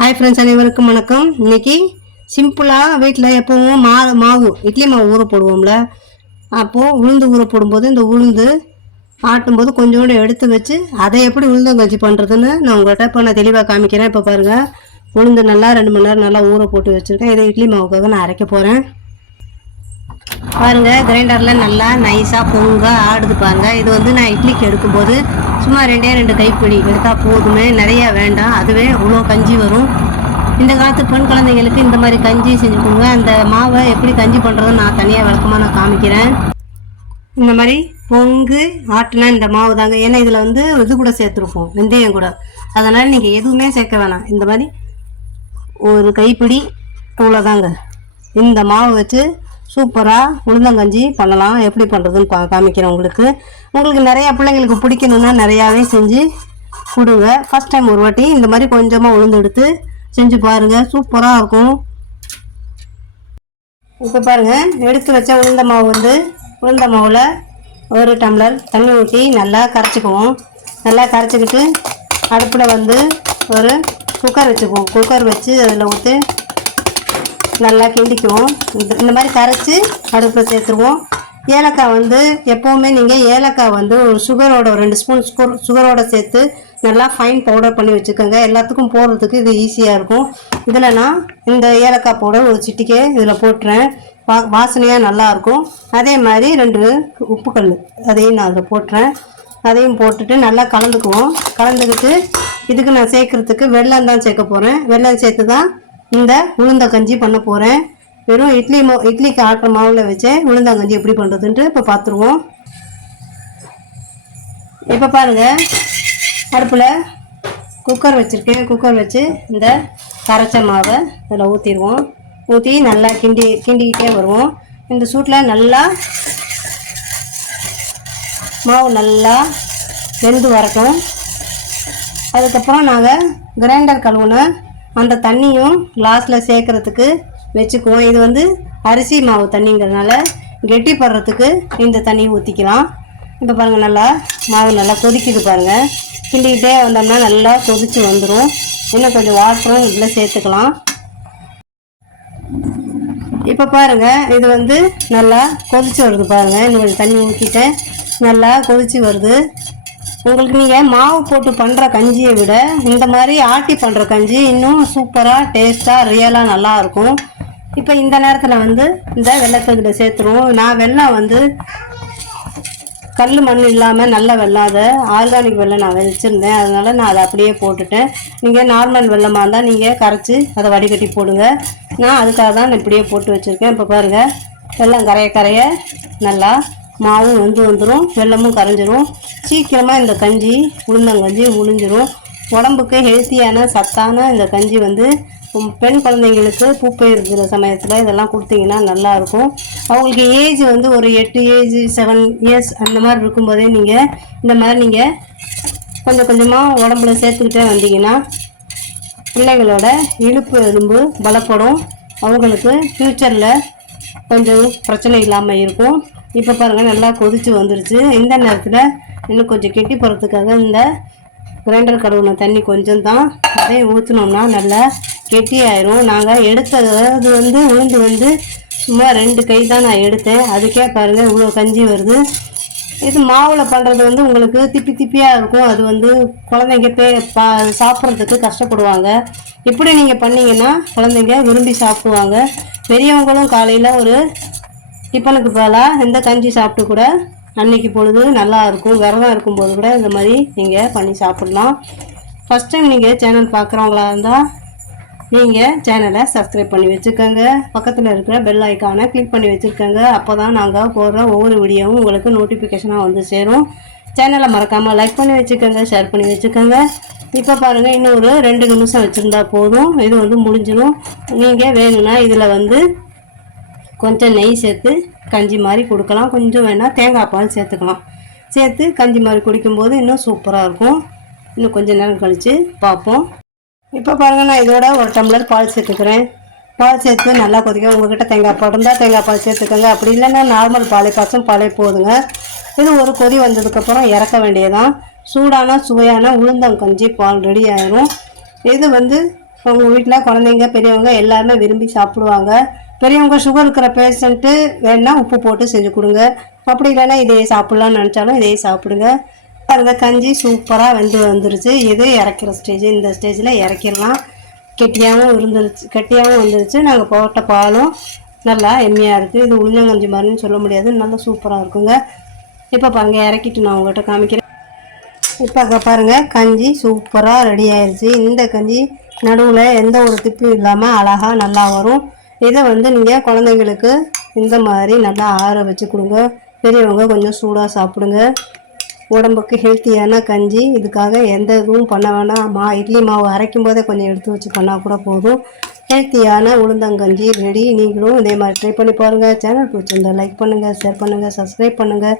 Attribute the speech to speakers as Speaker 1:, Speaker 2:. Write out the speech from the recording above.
Speaker 1: Hi friends அனைவருக்கும் வணக்கம். இன்னைக்கு சிம்பிளாக வீட்டில் எப்போவும் மா மாவு இட்லி மாவு ஊற போடுவோம்ல. அப்போது உளுந்து ஊற போடும்போது இந்த உளுந்து ஆட்டும்போது கொஞ்சோண்டு எடுத்து வச்சு அதை எப்படி உளுந்தங்கஞ்சி பண்ணுறதுன்னு நான் உங்கள்கிட்ட இப்போ நான் தெளிவாக காமிக்கிறேன். இப்போ பாருங்கள் உளுந்து நல்லா ரெண்டு மணி நேரம் நல்லா ஊற போட்டு வச்சுருக்கேன். இதை இட்லி மாவுக்காக நான் அரைக்க போகிறேன் பாருங்கள் கிரைண்டரில் நல்லா நைஸாக பொங்க ஆடுது பாருங்கள் இது வந்து நான் இட்லிக்கு எடுக்கும்போது சும்மா ரெண்டே ரெண்டு கைப்பிடி எடுத்தால் போதுமே. நிறையா வேண்டாம். அதுவே இவ்வளோ கஞ்சி வரும். இந்த காலத்து பெண் குழந்தைங்களுக்கு இந்த மாதிரி கஞ்சி செஞ்சு கொடுங்க. அந்த மாவை எப்படி கஞ்சி பண்ணுறதுன்னு நான் தனியாக விளக்கமாக நான் காமிக்கிறேன். இந்த மாதிரி பொங்கு ஆட்டினா இந்த மாவு தாங்க. ஏன்னா இதில் வந்து இது கூட சேர்த்துருப்போம். வெந்தயம் கூட. அதனால் நீங்கள் எதுவுமே சேர்க்க வேணாம். இந்த மாதிரி ஒரு கைப்பிடி அவ்வளோதாங்க இந்த மாவு வச்சு சூப்பராக உளுந்தங்கஞ்சி பண்ணலாம். எப்படி பண்ணுறதுன்னு பா காமிக்கிறேன் உங்களுக்கு. உங்களுக்கு நிறையா பிள்ளைங்களுக்கு பிடிக்கணுன்னா நிறையாவே செஞ்சு கொடுங்க. ஃபஸ்ட் டைம் ஒரு வாட்டி இந்த மாதிரி கொஞ்சமாக உளுந்து எடுத்து செஞ்சு பாருங்கள் சூப்பராக இருக்கும். இப்போ பாருங்கள் எடுத்து வச்ச உளுந்த மாவு வந்து உளுந்த மாவில் ஒரு டம்ளர் தண்ணி ஊற்றி நல்லா கரைச்சிக்குவோம். நல்லா கரைச்சிக்கிட்டு அடுப்பில் வந்து ஒரு குக்கர் வச்சுக்குவோம். குக்கர் வச்சு அதில் ஊற்றி நல்லா கிண்டிக்குவோம். இந்த இந்த மாதிரி கரைச்சி அடுப்பில் சேர்த்துருவோம். ஏலக்காய் வந்து எப்போவுமே நீங்கள் ஏலக்காய் வந்து ஒரு சுகரோட ஒரு ரெண்டு ஸ்பூன் சுகர் சுகரோட சேர்த்து நல்லா ஃபைன் பவுடர் பண்ணி வச்சுக்கோங்க. எல்லாத்துக்கும் போடுறதுக்கு இது ஈஸியாக இருக்கும். இதில் நான் இந்த ஏலக்காய் பவுடர் ஒரு சிட்டிக்கே இதில் போட்டுறேன். வா வாசனையாக நல்லாயிருக்கும் அதே மாதிரி ரெண்டு உப்புக்கல் அதையும் நான் அதில் போட்டுறேன். அதையும் போட்டுட்டு நல்லா கலந்துக்குவோம். கலந்துக்கிட்டு இதுக்கு நான் சேர்க்குறதுக்கு வெள்ளம் தான் சேர்க்க போகிறேன் வெள்ளம் சேர்த்து தான் இந்த உளுந்த கஞ்சி பண்ண போகிறேன் வெறும் இட்லி மா இட்லிக்கு ஆட்டுற மாவில் வச்சு உளுந்தங்கஞ்சி எப்படி பண்ணுறதுன்ட்டு இப்போ பார்த்துருவோம் இப்போ பாருங்கள் அடுப்பில் குக்கர் வச்சுருக்கேன். குக்கர் வச்சு இந்த கரைச்ச மாவை இதில் ஊற்றிடுவோம் ஊற்றி நல்லா கிண்டி கிண்டிக்கிட்டே வருவோம். இந்த சூட்டில் நல்லா மாவு நல்லா வெந்து வரட்டும். அதுக்கப்புறம் நாங்கள் கிரைண்டர் கழுவுன அந்த தண்ணியும் கிளாஸில் சேர்க்கறதுக்கு வச்சுக்குவோம். இது வந்து அரிசி மாவு தண்ணிங்கிறதுனால கெட்டி படுறதுக்கு இந்த தண்ணி ஊற்றிக்கலாம் இப்போ பாருங்கள் நல்லா மாவு நல்லா கொதிக்குது பாருங்கள் கிண்டிக்கிட்டே வந்தோம்னா நல்லா கொதிச்சு வந்துடும் இன்னும் கொஞ்சம் வாட்டரும் இதில் சேர்த்துக்கலாம். இப்போ பாருங்க இது வந்து நல்லா கொதிச்சு வருது பாருங்க. இன்னும் கொஞ்சம் தண்ணி ஊற்றிட்டேன் நல்லா கொதிச்சு வருது. உங்களுக்கு நீங்கள் மாவு போட்டு பண்ணுற கஞ்சியை விட இந்த மாதிரி ஆட்டி பண்ணுற கஞ்சி இன்னும் சூப்பராக டேஸ்ட்டாக ரியலாக நல்லாயிருக்கும் இப்போ இந்த நேரத்தில் வந்து இந்த வெள்ளத்தை இதில் சேர்த்துருவோம். நான் வெள்ளம் வந்து கல் மண் இல்லாமல் நல்ல வெள்ளம் அதை ஆர்கானிக் வெள்ளம் நான் வச்சுருந்தேன் அதனால் நான் அதை அப்படியே போட்டுட்டேன். நீங்கள் நார்மல் வெல்லமாக இருந்தால் நீங்கள் கரைச்சி அதை வடிகட்டி போடுங்க. நான் அதுக்காக தான் நான் இப்படியே போட்டு வச்சுருக்கேன். இப்போ பாருங்கள் வெள்ளம் கரைய கரைய நல்லா மாவும் வந்து வந்துடும் வெள்ளமும் கரைஞ்சிரும். சீக்கிரமாக இந்த கஞ்சி உளுந்தங்கஞ்சி உளிஞ்சிரும். உடம்புக்கு ஹெல்த்தியான சத்தான இந்த கஞ்சி வந்து பெண் குழந்தைங்களுக்கு பூப்பை இருக்கிற சமயத்தில் இதெல்லாம் கொடுத்தீங்கன்னா நல்லாயிருக்கும் அவங்களுக்கு ஏஜ் வந்து ஒரு எட்டு ஏஜ் செவன் இயர்ஸ் அந்த மாதிரி இருக்கும்போதே நீங்கள் இந்த மாதிரி நீங்கள் கொஞ்சம் கொஞ்சமாக உடம்புல சேர்த்துக்கிட்டே வந்தீங்கன்னா பிள்ளைங்களோட இழுப்பு எலும்பு பலப்படும். அவங்களுக்கு ஃப்யூச்சரில் கொஞ்சம் பிரச்சனை இல்லாமல் இருக்கும். இப்போ பாருங்கள் நல்லா கொதிச்சு வந்துருச்சு. இந்த நேரத்தில் இன்னும் கொஞ்சம் கெட்டி போகிறதுக்காக இந்த கிரைண்டர் கழுவுன தண்ணி கொஞ்சம் தான் அதையும் ஊற்றினோம்னா நல்லா கெட்டியாயிரும் நாங்கள் எடுத்தது வந்து உளுந்து வந்து சும்மா ரெண்டு கை தான் நான் எடுத்தேன். அதுக்கே பாருங்கள் இவ்வளோ கஞ்சி வருது. இது மாவில் பண்ணுறது வந்து உங்களுக்கு திப்பி திப்பியாக இருக்கும். அது வந்து குழந்தைங்க பே பா சாப்பிட்றதுக்கு கஷ்டப்படுவாங்க. இப்படி நீங்கள் பண்ணிங்கன்னா குழந்தைங்க விரும்பி சாப்பிடுவாங்க. பெரியவங்களும் காலையில் ஒரு டிஃபனுக்கு பதிலாக இந்த கஞ்சி சாப்பிட்டு கூட அன்னைக்கு பொழுது நல்லா இருக்கும் விரதம் இருக்கும்போது கூட இந்த மாதிரி நீங்கள் பண்ணி சாப்பிட்லாம். ஃபஸ்ட் டைம் நீங்கள் சேனல் பார்க்குறவங்களா இருந்தால் நீங்கள் சேனலை சப்ஸ்கிரைப் பண்ணி வச்சுக்கோங்க. பக்கத்தில் இருக்கிற பெல் ஐக்கானை கிளிக் பண்ணி வச்சுருக்கோங்க அப்போ தான் நாங்கள் போடுற ஒவ்வொரு வீடியோவும் உங்களுக்கு நோட்டிஃபிகேஷனாக வந்து சேரும். சேனலை மறக்காமல் லைக் பண்ணி வச்சுக்கோங்க ஷேர் பண்ணி வச்சுக்கோங்க. இப்போ பாருங்கள் இன்னும் ஒரு ரெண்டு நிமிஷம் வச்சுருந்தா போதும். இது வந்து முடிஞ்சிடும் நீங்கள் வேணும்னா இதில் வந்து கொஞ்சம் நெய் சேர்த்து கஞ்சி மாதிரி கொடுக்கலாம். கொஞ்சம் வேணால் தேங்காய் பால் சேர்த்துக்கலாம். சேர்த்து கஞ்சி மாதிரி குடிக்கும்போது இன்னும் சூப்பராக இருக்கும். இன்னும் கொஞ்சம் நேரம் கழித்து பார்ப்போம். இப்போ பாருங்கள் நான் இதோட ஒரு டம்ளர் பால் சேர்த்துக்கிறேன். பால் சேர்த்து நல்லா கொதிக்க உங்கள்கிட்ட தேங்காய் பால் இருந்தால் தேங்காய் பால் சேர்த்துக்கோங்க. அப்படி இல்லைன்னா நார்மல் பாலை பசும் பாலே போதுங்க. இது ஒரு கொதி வந்ததுக்கப்புறம் இறக்க வேண்டியதான் சூடான சுவையான உளுந்தங்கஞ்சி பால் ரெடி ஆயிரும். இது வந்து உங்கள் வீட்டில் குழந்தைங்க பெரியவங்க எல்லாருமே விரும்பி சாப்பிடுவாங்க. பெரியவங்க சுகர் இருக்கிற பேஷண்ட்டு வேணால் உப்பு போட்டு செஞ்சு கொடுங்க. அப்படி இல்லைன்னா இதையே சாப்பிட்லான்னு நினச்சாலும் இதையே சாப்பிடுங்க. அந்த கஞ்சி சூப்பராக வெந்து வந்துருச்சு. இது இறக்கிற ஸ்டேஜ் இந்த ஸ்டேஜில் இறக்கிடலாம். கெட்டியாகவும் இருந்துருச்சு. கெட்டியாகவும் வந்துருச்சு. நாங்கள் போட்ட பாலும் நல்லா எம்மியாக இருக்குது இது உளுந்தங்கஞ்சி மாதிரின்னு சொல்ல முடியாது. நல்லா சூப்பராக இருக்குங்க. இப்போ பாருங்கள் இறக்கிட்டு நான் உங்கள்கிட்ட காமிக்கிறேன். இப்போ அங்கே பாருங்கள் கஞ்சி சூப்பராக ரெடி ஆயிடுச்சு இந்த கஞ்சி நடுவில் எந்த ஒரு திப்பும் இல்லாமல் அழகாக நல்லா வரும். இதை வந்து நீங்கள் குழந்தைங்களுக்கு இந்த மாதிரி நல்லா ஆற வச்சு கொடுங்க. பெரியவங்க கொஞ்சம் சூடாக சாப்பிடுங்க. உடம்புக்கு ஹெல்த்தியான கஞ்சி இதுக்காக எந்த இதுவும் பண்ண வேணாம். மா இட்லி மாவு அரைக்கும் போதே கொஞ்சம் எடுத்து வச்சு பண்ணால் கூட போதும். ஹெல்த்தியான உளுந்தங்கஞ்சி ரெடி. நீங்களும் இதே மாதிரி ட்ரை பண்ணி பாருங்கள் சேனல் பிடிச்சிருந்தா லைக் பண்ணுங்கள் ஷேர் பண்ணுங்கள் சப்ஸ்கிரைப் பண்ணுங்கள்